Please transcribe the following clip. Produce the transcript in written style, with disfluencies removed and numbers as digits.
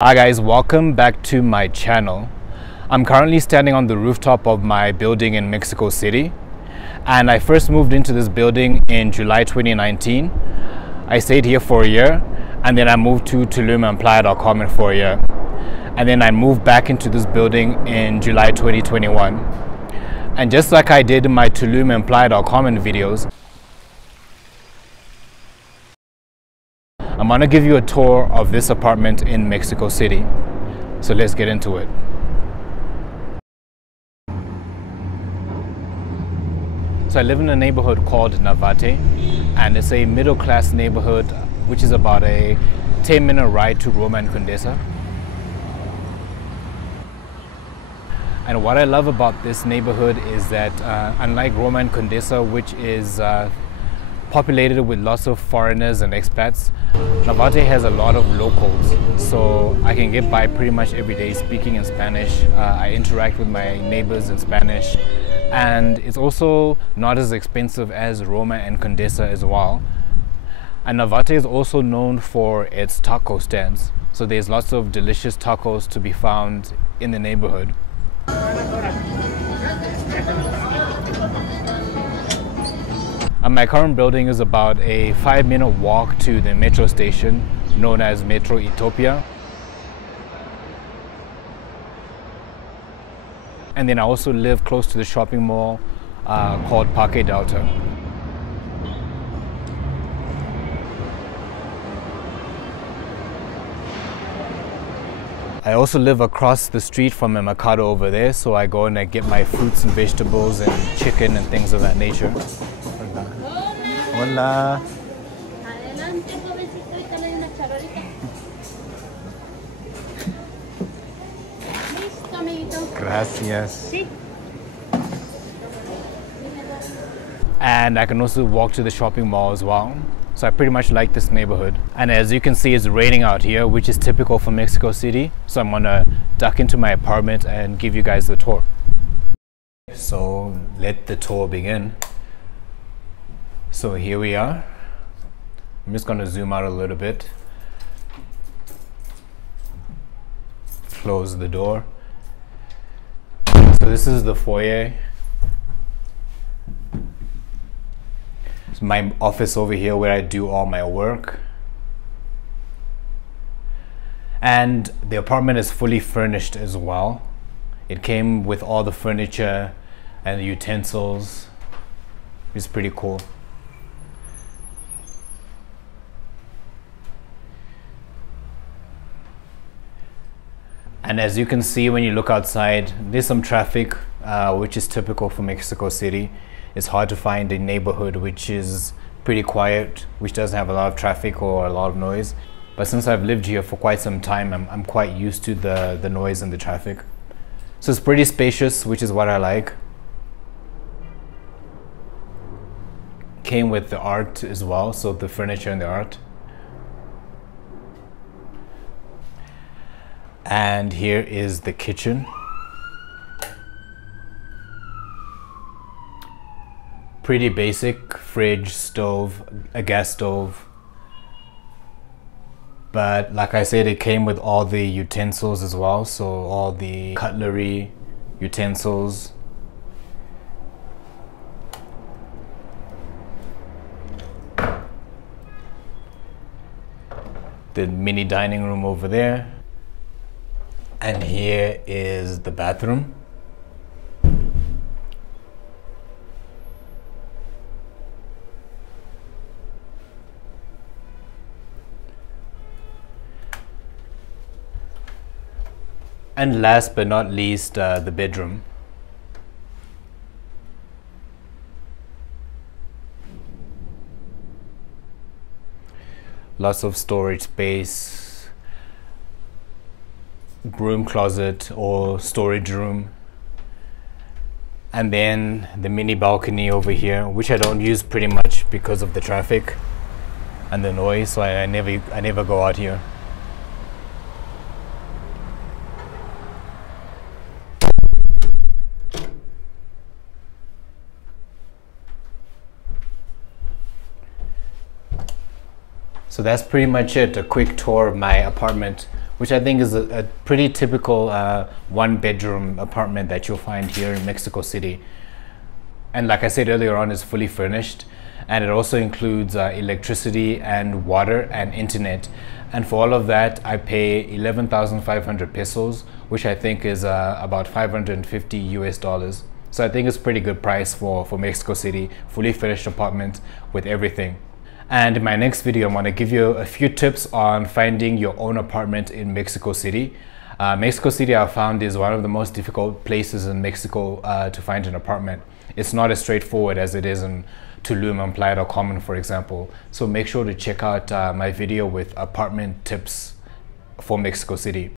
Hi guys, welcome back to my channel. I'm currently standing on the rooftop of my building in Mexico City, and I first moved into this building in July 2019. I stayed here for a year, and then I moved to TuluMandPlaya.com for a year, and then I moved back into this building in July 2021. And just like I did in my TuluMandPlaya.com videos, I'm gonna give you a tour of this apartment in Mexico City. So let's get into it. So I live in a neighborhood called Navate, and it's a middle-class neighborhood which is about a 10-minute ride to Roma and Condesa. And what I love about this neighborhood is that unlike Roma and Condesa, which is populated with lots of foreigners and expats, Navate has a lot of locals, so I can get by pretty much every day speaking in Spanish. I interact with my neighbors in Spanish, and it's also not as expensive as Roma and Condesa as well. And Navate is also known for its taco stands, so there's lots of delicious tacos to be found in the neighborhood. And my current building is about a 5-minute walk to the metro station known as Metro Ethiopia. And then I also live close to the shopping mall called Parque Delta. I also live across the street from a mercado over there, so I go and I get my fruits and vegetables and chicken and things of that nature. Hola. Adelante, jovencito, y también una charolita. Listo, amiguito. Gracias. Sí. And I can also walk to the shopping mall as well. So I pretty much like this neighborhood. And as you can see, it's raining out here, which is typical for Mexico City. So I'm gonna duck into my apartment and give you guys the tour. So let the tour begin. So here we are. I'm just going to zoom out a little bit. Close the door. So this is the foyer. It's my office over here where I do all my work. And the apartment is fully furnished as well. It came with all the furniture and the utensils. It's pretty cool. And as you can see when you look outside, there's some traffic, which is typical for Mexico City. It's hard to find a neighborhood which is pretty quiet, which doesn't have a lot of traffic or a lot of noise. But since I've lived here for quite some time, I'm quite used to the noise and the traffic. So it's pretty spacious, which is what I like. Came with the art as well, so the furniture and the art. And here is the kitchen. Pretty basic: fridge, stove, a gas stove. But like I said, it came with all the utensils as well, so all the cutlery, utensils. The mini dining room over there. And here is the bathroom. And last but not least, the bedroom. Lots of storage space. Broom closet or storage room, and then the mini balcony over here, which I don't use pretty much because of the traffic and the noise, so I never go out here. So that's pretty much it, a quick tour of my apartment which I think is a pretty typical one-bedroom apartment that you'll find here in Mexico City. And like I said earlier on, it's fully furnished, and it also includes electricity and water and internet. And for all of that, I pay 11,500 pesos, which I think is about 550 US dollars. So I think it's a pretty good price for Mexico City, fully furnished apartment with everything. And in my next video, I'm going to give you a few tips on finding your own apartment in Mexico City. Mexico City, I found, is one of the most difficult places in Mexico to find an apartment. It's not as straightforward as it is in Tulum and Playa del Carmen, for example. So make sure to check out my video with apartment tips for Mexico City.